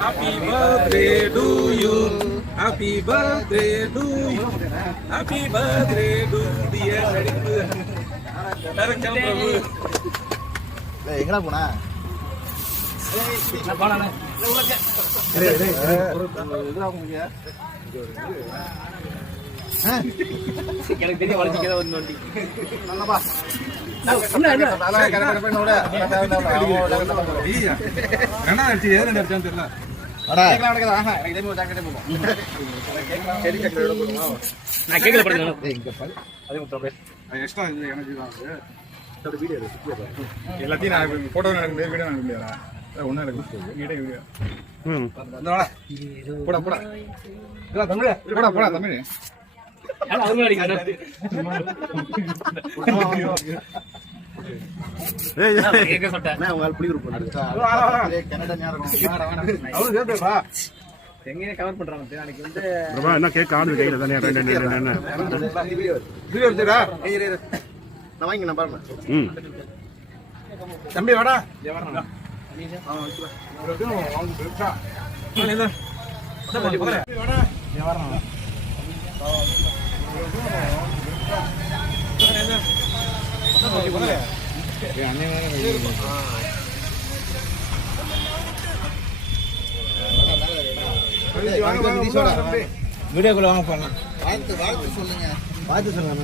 Happy birthday to you. Happy birthday to you. Happy birthday to dear Nadipu. Direction Prabhu. எங்கடா போனா? நான் போனானே. எனக்கு தெரிய வளைச்சிக்கதான் வந்து வண்டி. நல்லப்பா. எல்லாத்தையும் நான் போட்டோ வீடியோ ஒன்னும் எனக்கு போடா போடா தமிழ் போடா போடா தமிழ் எங்க கவர் பண்றாங்க நாளைக்கு வந்து என்ன கேக் ஆனது கையில தானே நான் வாங்கி நான் பாருங்க தம்பி வாடா வீடியோக்குள்ள வாங்க போங்க வாழ்த்து சொல்லுங்க வாழ்த்து சொல்லுங்க